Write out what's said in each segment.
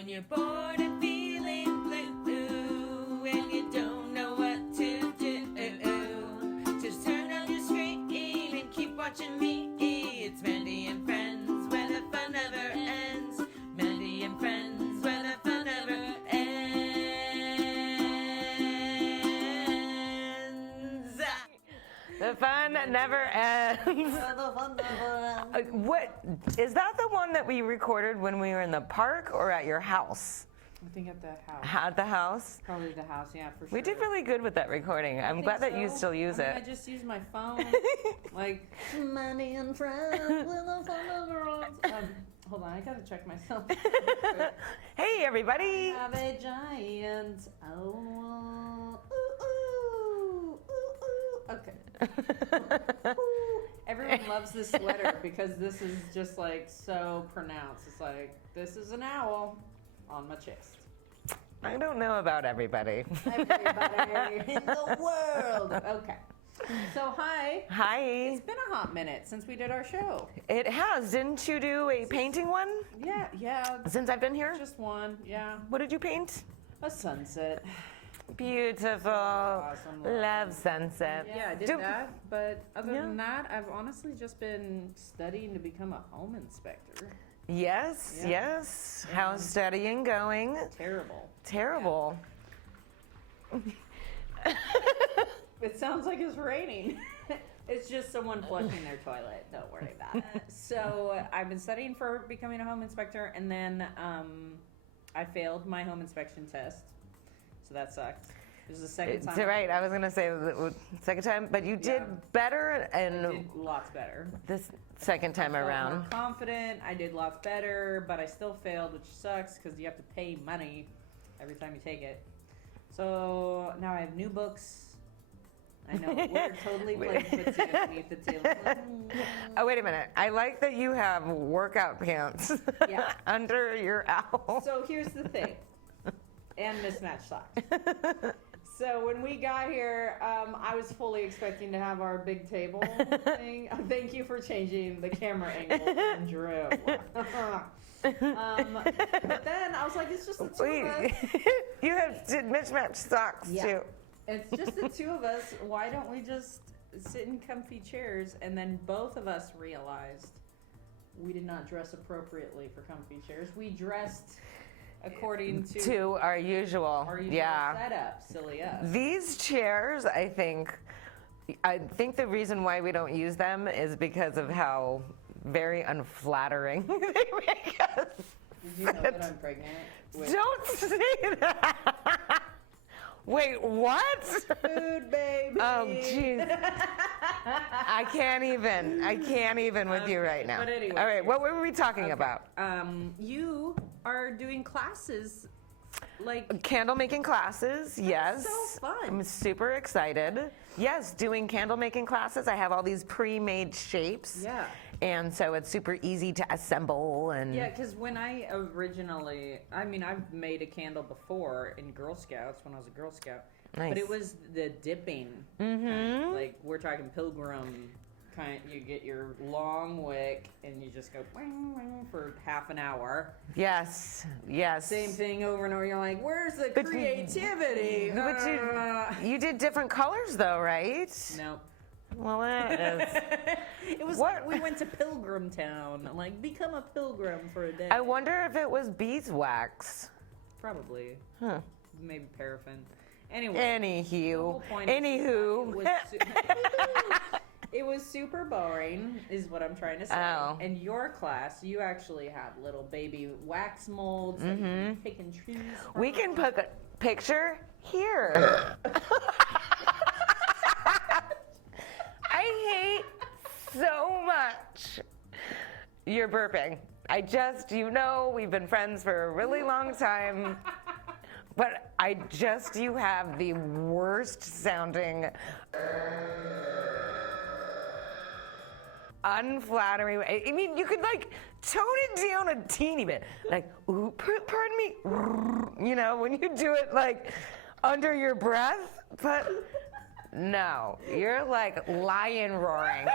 When you're bored and feeling blue, and you don't know what to do, just turn on your screen and keep watching me. It's Mandy and Friends, where the fun never ends. Mandy and Friends, where the fun never ends. The fun never ends. What is that? The one that we recorded when we were in the park or at your house? I think at the house. At the house? Probably the house, yeah, for sure. We did really good with that recording. I'm glad that you still use it. I just use my phone. Like, Mandy and Friends, with the fun never ends. Hold on, I gotta check myself. Hey, everybody. Have a giant. Oh, okay. Everyone loves this sweater because this is just like so pronounced. It's like, this is an owl on my chest. I don't know about everybody. Everybody in the world. Okay. So, hi. Hi. It's been a hot minute since we did our show. It has. Didn't you do a painting one Yeah. since I've been here? Just one, yeah. What did you paint? A sunset. Beautiful. Awesome. Love sunset. Yeah, I did that. But other than that, I've honestly just been studying to become a home inspector. Yes, Yeah. yes. How's studying going? Terrible. Yeah. It sounds like it's raining. It's just someone flushing their toilet. Don't worry about it. So I've been studying for becoming a home inspector, and then I failed my home inspection test. So that sucked. It was the second time. Right, I was going to say the second time, but you did better and I did lots better. this second time I around. felt more confident. I did lots better, but I still failed, which sucks because you have to pay money every time you take it. So now I have new books. I know, we're totally playing footsie underneath the table. Oh, wait a minute. I like that you have workout pants under your owl. So here's the thing, and mismatched socks. So when we got here, I was fully expecting to have our big table thing. Thank you for changing the camera angle, Drew. But then I was like, it's just the two of us. You have mismatched socks too. It's just the two of us. Why don't we just sit in comfy chairs? And then both of us realized we did not dress appropriately for comfy chairs. We dressed according to our usual setup. Silly us. These chairs, I think the reason why we don't use them is because of how very unflattering they make us. Did you know that I'm pregnant? Don't say that. Wait, what? Food, baby. Oh, jeez. I can't even with you right now. But anyway, all right, what were we talking about? You are doing classes, like candle making classes. Yes. So fun. I'm super excited. Yes, doing candle making classes. I have all these pre-made shapes. Yeah. And so it's super easy to assemble and Yeah, because when I've made a candle before in Girl Scouts when I was a Girl Scout. Nice. But it was the dipping kind. Like we're talking pilgrim kind. You get your long wick and you just go wing, wing for half an hour. Yes. Same thing over and over. You're like, where's the creativity? But you did different colors though, right? No. Well, that is. It was like we went to Pilgrim Town. Like, become a pilgrim for a day. I wonder if it was beeswax. Probably. Huh. Maybe paraffin. Anyway. Anywho. It was super boring, is what I'm trying to say. Oh. In your class, you actually had little baby wax molds that you can pick and choose from. We can put a picture here. I hate so much your burping. We've been friends for a really long time, but you have the worst sounding, unflattering. I mean, you could like tone it down a teeny bit. Like, ooh, pardon me, you know, when you do it like under your breath, but no, you're like lion roaring.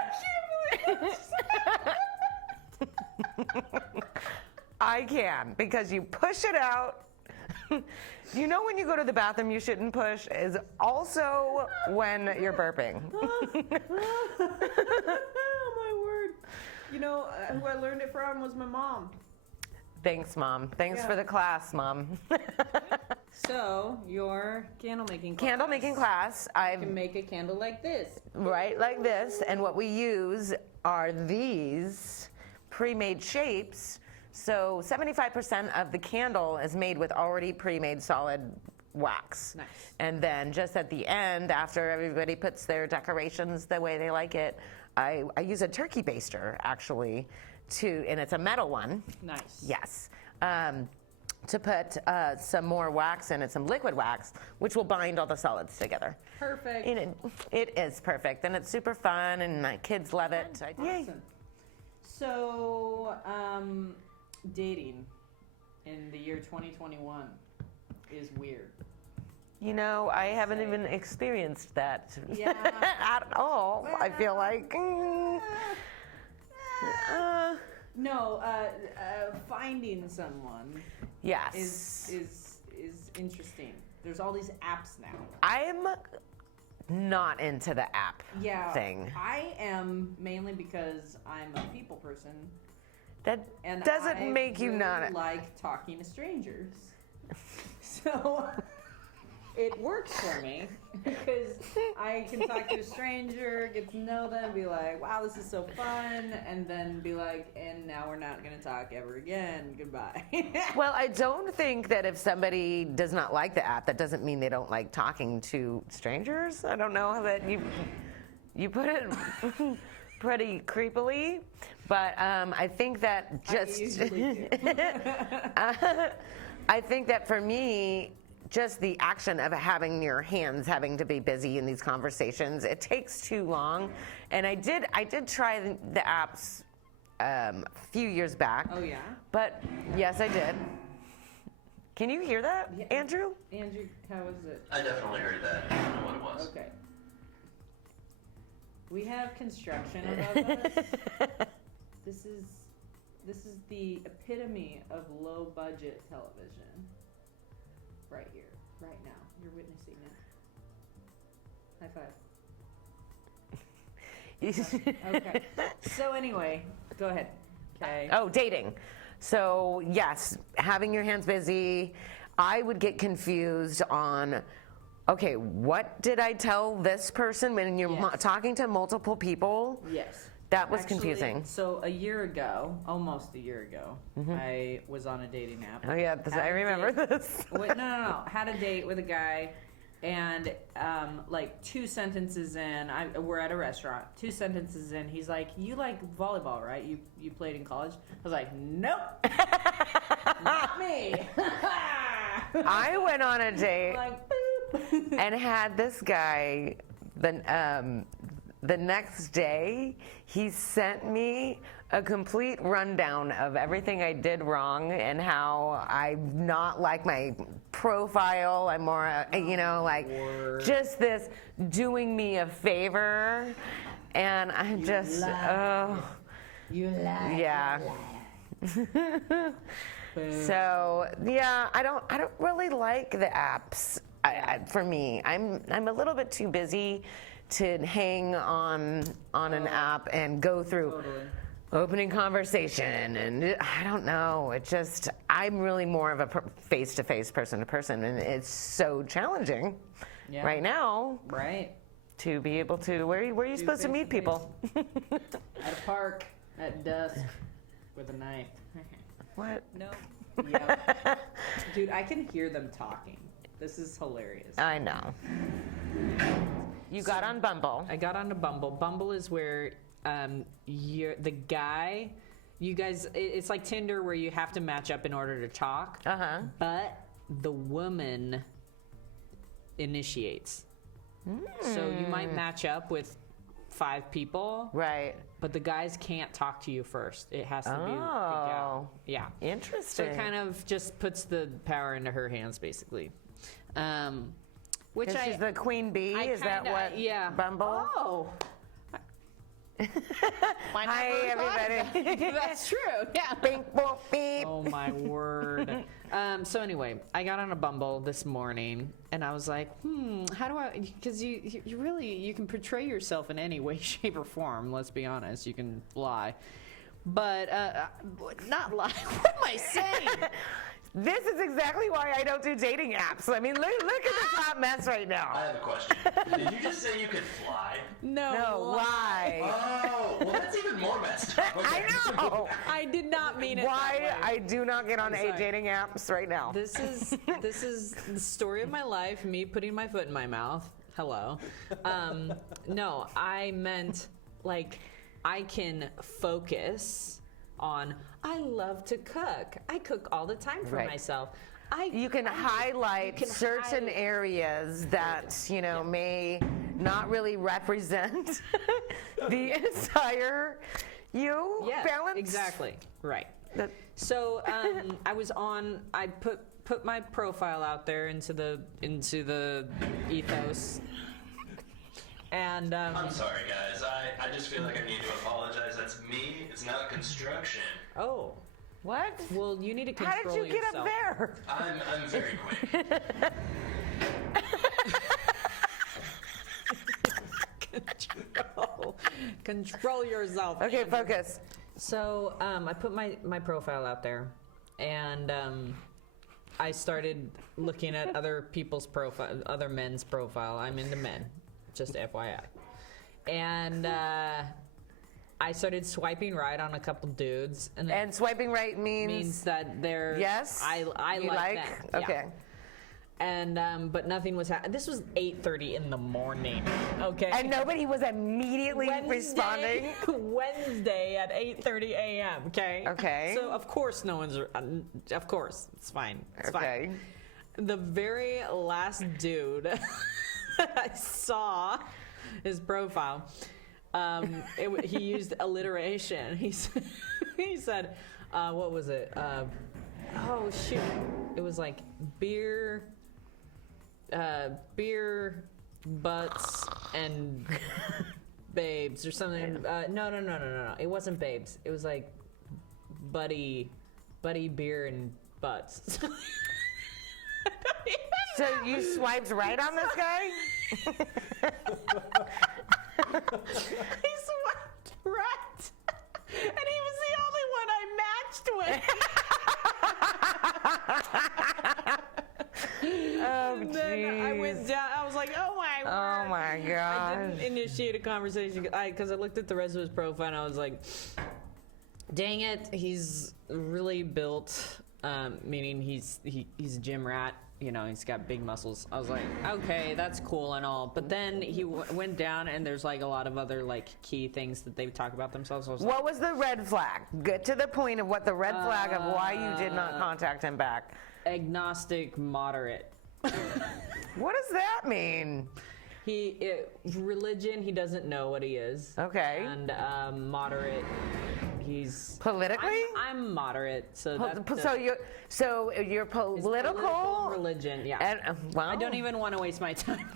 I can, because you push it out. You know when you go to the bathroom you shouldn't push is also when you're burping. Oh my word. You know, who I learned it from was my mom. Thanks, Mom. Thanks Yeah. for the class, Mom. So, your candle making class. Candle making class, You can make a candle like this. right like this, and what we use are these pre-made shapes. So 75% of the candle is made with already pre-made solid wax. Nice. And then just at the end, after everybody puts their decorations the way they like it, I use a turkey baster actually and it's a metal one. Nice. Yes. To put some more wax in it, some liquid wax, which will bind all the solids together. Perfect. And it is perfect, and it's super fun, and my kids love it. Yay. Awesome. So, dating in the year 2021 is weird. You know, I haven't even experienced that Yeah. at all. I feel like. No, finding someone Yes. is interesting. There's all these apps now. I'm not into the app thing. I am mainly because I'm a people person. That And doesn't I make you really not. like talking to strangers. So it works for me because I can talk to a stranger, get to know them, be like, wow, this is so fun, and then be like, and now we're not going to talk ever again. Goodbye. Well, I don't think that if somebody does not like the app, that doesn't mean they don't like talking to strangers. I don't know how that you put it pretty creepily, but I think that just I usually do. I think that for me, just the action of having your hands having to be busy in these conversations, it takes too long. And I did try the apps a few years back. Oh, yeah? But yes, I did. Can you hear that, Yeah. Andrew? Andrew, how is it? I definitely heard that. I don't know what it was. Okay. We have construction above us. This is the epitome of low budget television. Right here, right now. You're witnessing it. High five. Okay. So anyway, go ahead. Okay. Oh, dating. So yes, having your hands busy. I would get confused on, okay, what did I tell this person when you're Yes. talking to multiple people? Yes. That was Actually, confusing. So a year ago, almost a year ago, I was on a dating app. Oh yeah, I remember this. Wait, no. Had a date with a guy, and like 2 sentences in, we're at a restaurant. 2 sentences in, he's like, "You like volleyball, right? You played in college?" I was like, "Nope, not me." I went on a date Like, boop. and had this guy. The next day, he sent me a complete rundown of everything I did wrong and how I'm not like my profile. I'm more, just this doing me a favor. And I'm just, You lie. yeah. So yeah, I don't really like the apps. For me, I'm a little bit too busy to hang on an app and go through Totally. opening conversation, and I don't know. I'm really more of a face-to-face, person-to-person, and it's so challenging right now Right. to be able to. Where are you supposed to meet people? At a park at dusk with a knife. What? No. Yep. Dude, I can hear them talking. This is hilarious. I know. You got on Bumble. I got onto Bumble. Bumble is where you're the guy. You guys, it's like Tinder where you have to match up in order to talk. Uh-huh. But the woman initiates. So you might match up with 5 people, Right. but the guys can't talk to you first. It has to be the gal. Oh. Yeah. So Interesting. it kind of just puts the power into her hands, basically. Which She's the queen bee. I Is that kinda- what? yeah. Bumble. Oh. Hi, everybody. That's true. Yeah. Bink, boop, beep. Oh my word. So anyway, I got on a Bumble this morning, and I was like, how do I? Because you really you can portray yourself in any way, shape, or form. Let's be honest, you can lie, but not lie. What am I saying? This is exactly why I don't do dating apps. I mean, look at this hot mess right I now. have a question. Did you just say you could fly? No, why? Oh, well, that's even more messed up. Okay. I know. I did not mean it. Why that way. I do not get on I'm sorry. dating apps right now. This is the story of my life. Me putting my foot in my mouth. Hello. No, I meant like I can focus on. I love to cook. I cook all the time for Right. myself. You can highlight can certain highlight- areas that, may not really represent the entire you. Yeah, Balance. exactly. Right. That- So I put my profile out there into the ethos. And I'm sorry, guys. I just feel like I need to apologize. That's me. It's not construction. oh, What? well, you need to How control did you get yourself. up there? I'm very quick. Control yourself. Okay, focus. So I put my profile out there, and I started looking at other people's profile, other men's profile. I'm into men, just FYI. And I started swiping right on a couple dudes, and it And swiping right means means that they're yes. I you like them. Yeah. Okay. And but nothing was happening. This was 8:30 in the morning. Okay. And nobody was immediately responding. Wednesday at 8:30 a.m. Okay. Okay. So of course no one's. Of course it's fine. It's Okay. fine. The very last dude I saw his profile. He used alliteration. He said, what was it? Oh shoot! It was like beer, butts, and babes or something. No. It wasn't babes. It was like buddy, beer, and butts. So you swiped right on this guy? He swiped right, and he was the only one I matched with. Oh, And then I went jeez. down. I was like, "Oh my word!" Oh my I gosh. didn't initiate a conversation because I looked at the rest of his profile and I was like, "Dang it, he's really built." Meaning he's a gym rat. He's got big muscles. I was like, okay, that's cool and all. But then he went down, and there's like a lot of other like key things that they talk about themselves. I was like, What was the red flag? Get to the point of what the red flag of why you did not contact him back. agnostic, moderate. What does that mean? Religion, he doesn't know what he is. Okay. And moderate, he's Politically? I'm moderate, so that's So you're political, religion. Yeah. and wow. I don't even want to waste my time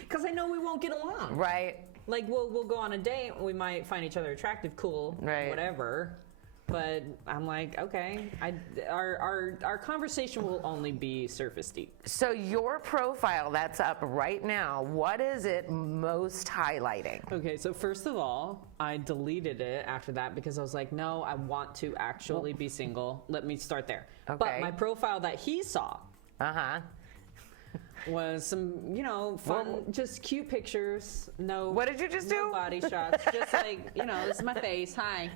because I know we won't get along. Right. Like we'll go on a date, we might find each other attractive, cool, Right. whatever. But I'm like, okay, our conversation will only be surface deep. So your profile that's up right now, what is it most highlighting? Okay, so first of all, I deleted it after that because I was like, no, I want to actually be single. Let me start there. But Okay. my profile that he saw Uh-huh. was some, fun, just cute pictures. No. What did you just no do? body shots. Just like, this is my face. Hi.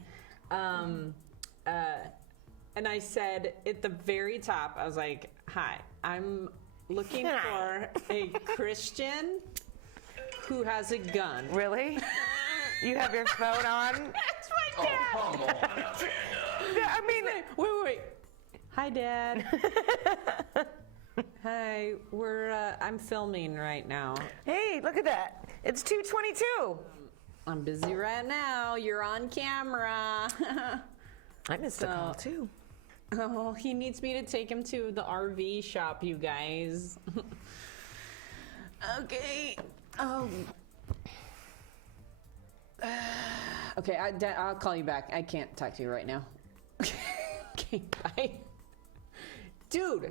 And I said at the very top, I was like, hi, I'm looking for a Christian who has a gun. Really? You have your phone on? That's my Oh, dad. come on, Amanda. I mean, Wait. Hi, Dad. Hi, I'm filming right now. hey, look at that. It's 2:22. I'm busy right now. You're on camera. I missed a call too. Oh, he needs me to take him to the RV shop, you guys. Okay. Oh. Okay, I'll call you back. I can't talk to you right now. Okay, bye. Dude,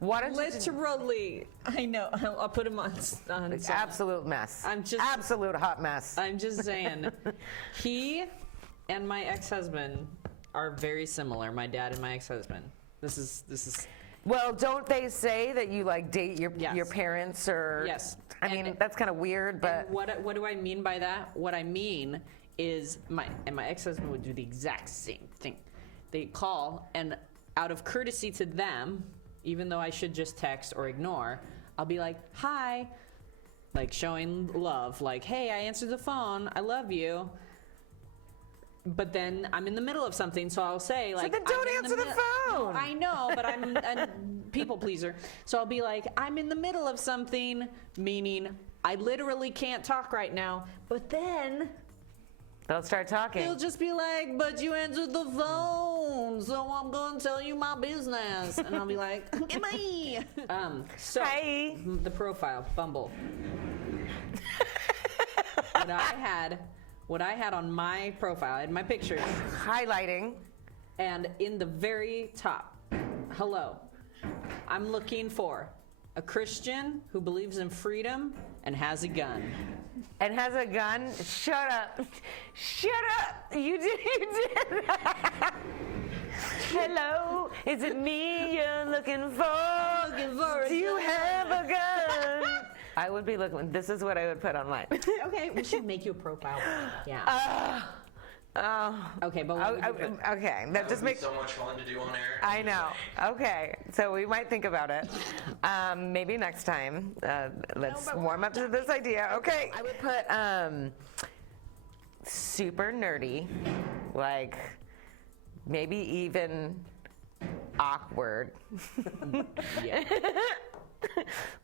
Why don't you literally, I know. I'll put him on. It's silent. absolute mess. I'm just- absolute hot mess. I'm just saying, he and my ex-husband are very similar. My dad and my ex-husband. This is. Well, don't they say that you like date your Yes. parents or? Yes. I mean, And- that's kind of weird, but What do I mean by that? What I mean is my ex-husband would do the exact same thing. They call, and out of courtesy to them, even though I should just text or ignore, I'll be like, "Hi," like showing love, like, "Hey, I answered the phone. I love you." But then I'm in the middle of something, so I'll say like, then don't "I'm in answer the phone." No, I know, but I'm a people pleaser, so I'll be like, "I'm in the middle of something," meaning I literally can't talk right now. But then they'll start talking. he'll just be like, "But you answered the phone, so I'm gonna tell you my business," and I'll be like, "Am I?" So Hi. the profile, Bumble. What I had on my profile, I had my pictures, Highlighting. and in the very top, hello, I'm looking for a Christian who believes in freedom and has a gun. And has a gun. Shut up. Shut up. You did. Hello, is it me you're looking for? Do you have a gun? I would be looking. This is what I would put online. Okay, we should make you a profile. Yeah. Okay, but what would you put? Okay, that That just would be makes. so much fun to do on air. I know. Okay, so we might think about it. Maybe next time. Let's warm up to this idea. Okay, I would put super nerdy, like maybe even awkward. Yeah.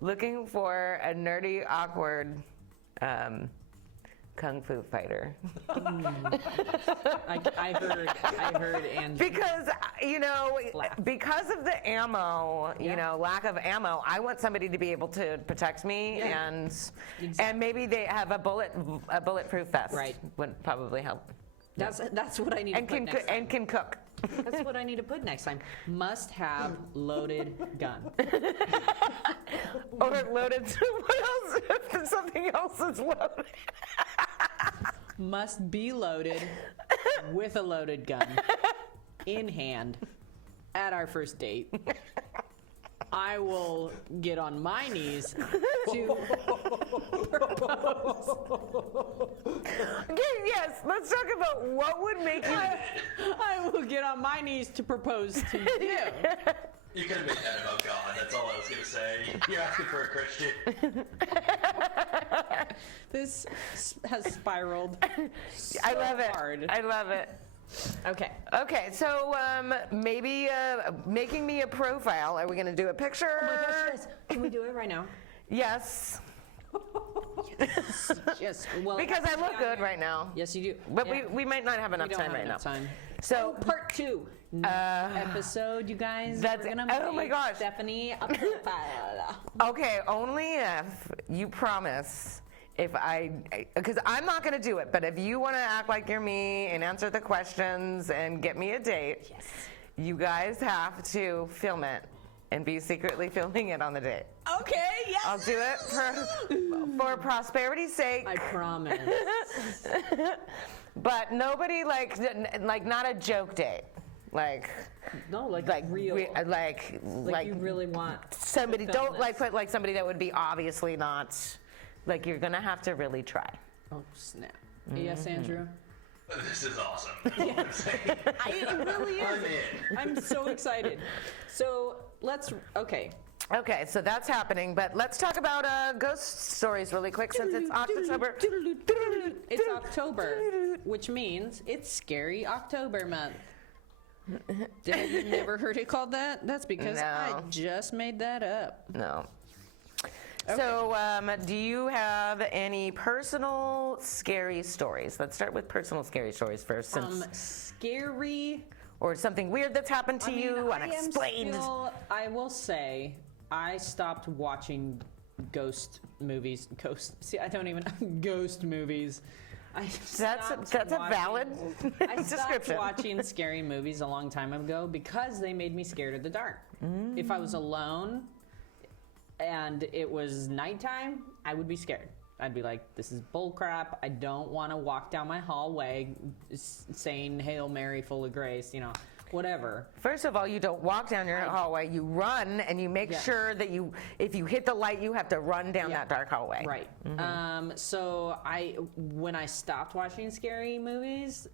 Looking for a nerdy, awkward kung fu fighter. I heard Andrew. Because, Laugh. because of the ammo, Yeah. lack of ammo, I want somebody to be able to protect me, Yeah. and maybe they have a bulletproof vest. Right. Would probably help. That's what I need And to put can next time. and can cook. That's what I need to put next time. Must have loaded gun. Or loaded. What else? If something else is loaded. Must be loaded with a loaded gun in hand at our first date. I will get on my knees to Okay, yes. Let's talk about what would make you. I will get on my knees to propose to you. You could have made that about God. That's all I was gonna say. You're asking for a Christian. This has spiraled. I love it. hard. I love it. Okay. Okay, so maybe making me a profile. Are we going to do a picture? Oh my gosh, yes. Can we do it right now? Yes, Yes. Well, because I look good right now. Yes, you do. But Yeah. we might not have enough We don't time have right enough now. time. So Part 2. Episode, you guys. That's- we're gonna oh my make gosh. Stephanie a profile. okay, only if you promise. Because I'm not going to do it, but if you want to act like you're me and answer the questions and get me a date, Yes. you guys have to film it and be secretly filming it on the date. Okay, yes. I'll do it for prosperity's sake. I promise. But nobody like not a joke date. Like No, like real. like you really want somebody to film don't like this. put like somebody that would be obviously not like you're gonna have to really try. Oh snap! Yes, Andrew. This is awesome. That's all I'm saying. It really is. I'm in. I'm so excited. So let's. Okay. Okay, so that's happening, but let's talk about ghost stories really quick since it's October. It's October, which means it's Scary October month. Have you never heard it called that? That's because I No. just made that up. No. So, do you have any personal scary stories? Let's start with personal scary stories first, since, Scary. or something weird that's happened to you, unexplained. I will say, I stopped watching ghost movies. See, I don't even ghost movies. That's a valid I stopped description. watching scary movies a long time ago because they made me scared of the dark. If I was alone and it was nighttime, I would be scared. I'd be like, this is bull crap. I don't want to walk down my hallway saying Hail Mary full of grace, whatever. First of all, you don't walk down your hallway. You run, and you make sure that if you hit the light, you have to run down that dark hallway. Right. So when I stopped watching scary movies,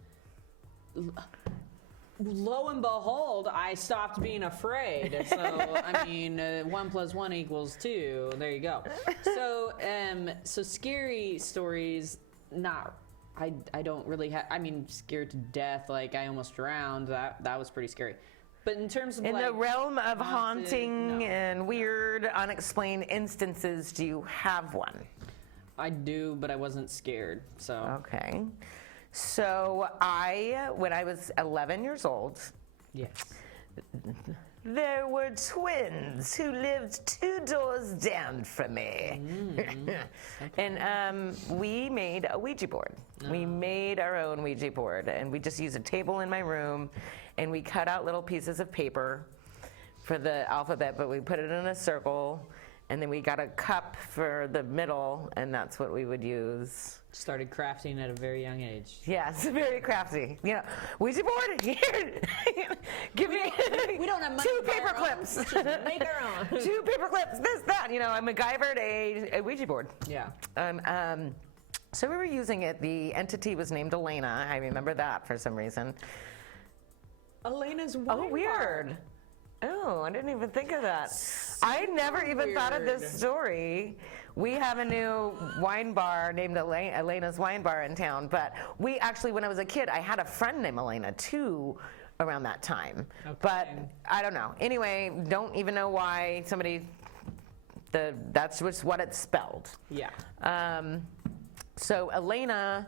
lo and behold, I stopped being afraid. So, 1 + 1 = 2. There you go. So, so scary stories, I don't really have, scared to death, like I almost drowned. That was pretty scary. But in terms of In the realm of haunted, haunting no. and weird, unexplained instances, do you have one? I do, but I wasn't scared. So Okay. So when I was 11 years old, yes. there were twins who lived 2 doors down from me. And we made a Ouija board. We made our own Ouija board, and we just used a table in my room, and we cut out little pieces of paper for the alphabet, but we put it in a circle, and then we got a cup for the middle, and that's what we would use. Started crafting at a very young age. Yes, very crafty. Ouija board, here, give me We don't have money 2 to buy paper our own. clips. Let's just make our own. 2 paper clips, this, that. I MacGyvered a Ouija board. Yeah. So we were using it. The entity was named Elena. I remember that for some reason. Elena's Oh, weird. Oh, I didn't even think of that. I never even thought of this story. We have a new wine bar named Elena's Wine Bar in town, but we actually, when I was a kid, I had a friend named Elena too around that time. Okay. But I don't know. Anyway, don't even know why that's just what it's spelled. Yeah. So Elena,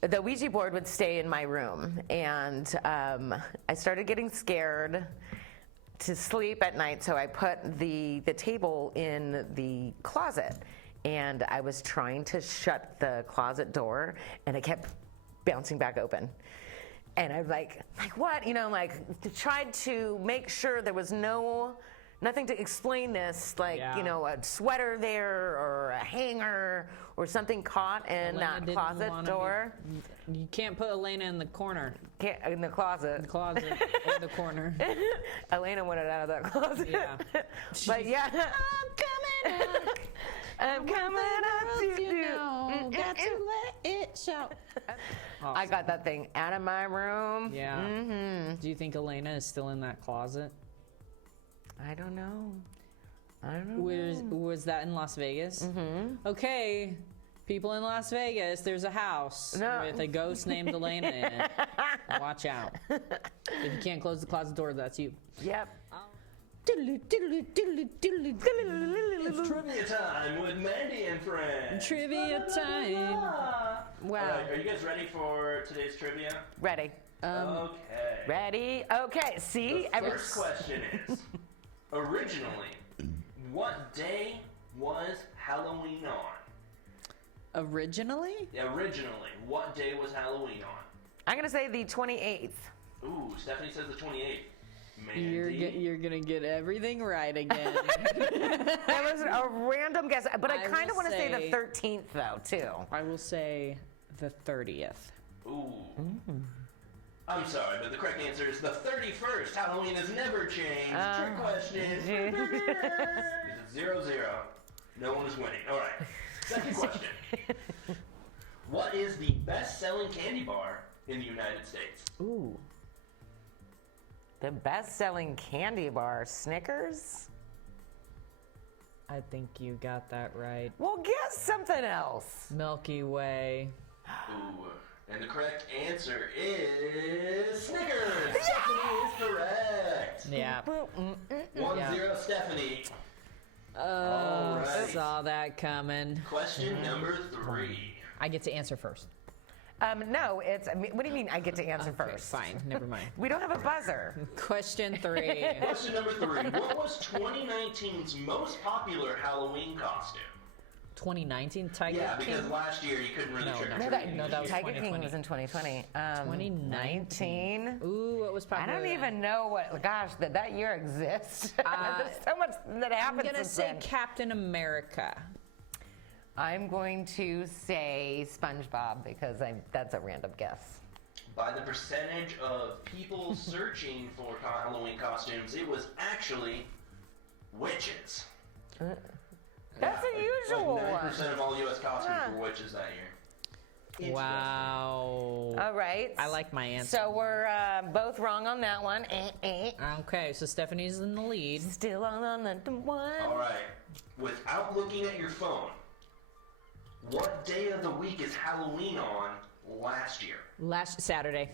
the Ouija board would stay in my room, and I started getting scared to sleep at night, so I put the table in the closet, and I was trying to shut the closet door, and it kept bouncing back open. And I'm like what? Tried to make sure there was nothing to explain this, a sweater there or a hanger or something caught in Elena that didn't closet wanna door. You can't put Elena in the corner. In the closet. The closet or the corner. Elena wanted out of that closet. Yeah. But yeah. I'm coming out. I'm coming up to you. Got to let it show. I got that thing out of my room. Yeah. Mm-hmm. Do you think Elena is still in that closet? I don't know. I don't know. Was that in Las Vegas? Mm-hmm. Okay, people in Las Vegas, there's a house with a ghost named Elena in it. Watch out. If you can't close the closet door, that's you. Yep. It's trivia time with Mandy and Friends. Trivia time. All Wow. right, are you guys ready for today's trivia? Ready. Okay. Ready? Okay. See? The first question is, originally, what day was Halloween on? Originally? Originally, what day was Halloween on? I'm going to say the 28th. Ooh, Stephanie says the 28th. Mandy? You're gonna get everything right again. That was a random guess, but I I kind of will want to say the say- 13th, though, too. I will say the 30th. Ooh. I'm sorry, but the correct answer is the 31st. Halloween has never changed. Trick question. It's 0-0. No one is winning. All right. Second question. What is the best-selling candy bar in the United States? Ooh. The best-selling candy bar, Snickers? I think you got that right. Well, guess something else. Milky Way. Ooh. And the correct answer is Snickers. Stephanie is correct. Yeah. 1-0 Stephanie. Oh, Alright. saw that coming. Question number 3. I get to answer first. No, what do you mean I get to answer first? Fine, never mind. We don't have a buzzer. Question 3. Question number 3. What was 2019's most popular Halloween costume? 2019 Tiger Yeah, King? because last year you couldn't really No, trick or no, treat. no, that was Tiger 2020. King was in 2020. 2019. Ooh, what was I popular don't then? even know what. Gosh, that year exists. There's so much that I'm happened gonna since say then. Captain America. I'm going to say SpongeBob because that's a random guess. By the percentage of people searching for Halloween costumes, it was actually witches. That's unusual. Like 9% of all U.S. costumes Huh. were witches that year. Interesting. Wow. All right. I like my answer. So we're both wrong on that one. Okay, so Stephanie's in the lead. Still on the one. All right. Without looking at your phone, what day of the week is Halloween on last year? Last Saturday.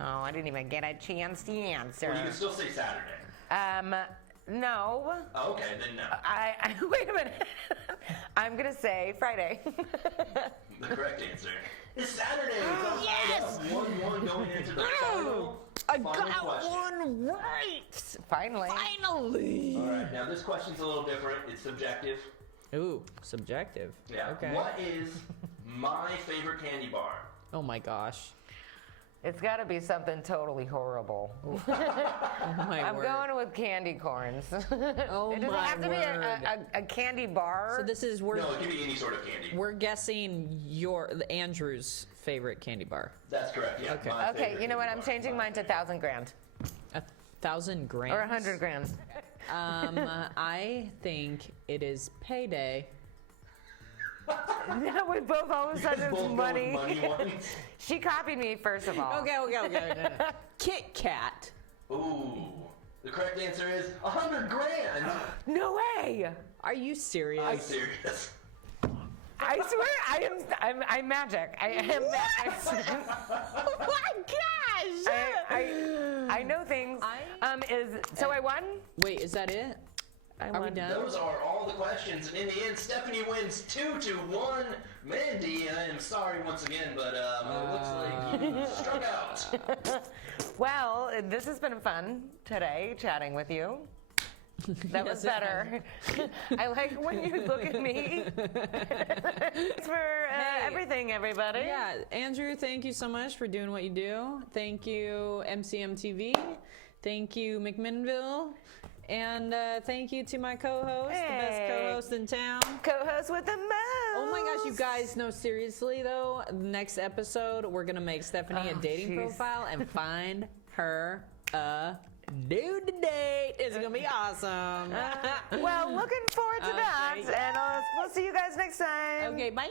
Oh, I didn't even get a chance to answer. Well, you can still say Saturday. No. Oh, okay, then no. I wait a minute. I'm gonna say Friday. The correct answer is Saturday. Yes! 1-1 going into the final question. one right. Finally. Finally. All right, now this question's a little different. It's subjective. Ooh, subjective. Yeah. Okay. What is my favorite candy bar? Oh my gosh. It's got to be something totally horrible. Oh my I'm word. going with candy corns. Oh It doesn't my have to be word. a candy bar. So this is No, it can be any sort of candy. we're guessing Andrew's favorite candy bar. That's correct. Yeah. Okay. my Okay, favorite you know what? candy I'm bar. changing mine to 1,000 grand 1,000 grams. or 100 grand. I think it is payday. Now we both all of a sudden Both it's go money. with money ones. She copied me first of all. Okay. No. Kit Kat. Ooh. The correct answer is 100 grand. No way! Are you serious? I'm serious. I swear I'm magic. I am magic. Oh my gosh! I know things. I won? Wait, is that it? I Are we won. done? Those are all the questions, and in the end, Stephanie wins 2-1. Mandy, I am sorry once again, but it looks like you struck out. Well, this has been fun today, chatting with you. That was Yes, it better. I like when you look at me. Thanks for everything, everybody. Yeah, Andrew, thank you so much for doing what you do. Thank you, MCMTV. Thank you, McMinnville. And thank you to my co-host, the best co-host in town. Co-host with the most. Oh my gosh, you guys, no, seriously though, next episode, we're going to make Stephanie a dating profile and find her a dude to date. It's going to be awesome. Well, looking forward to that. Okay. And we'll see you guys next time. Okay, bye.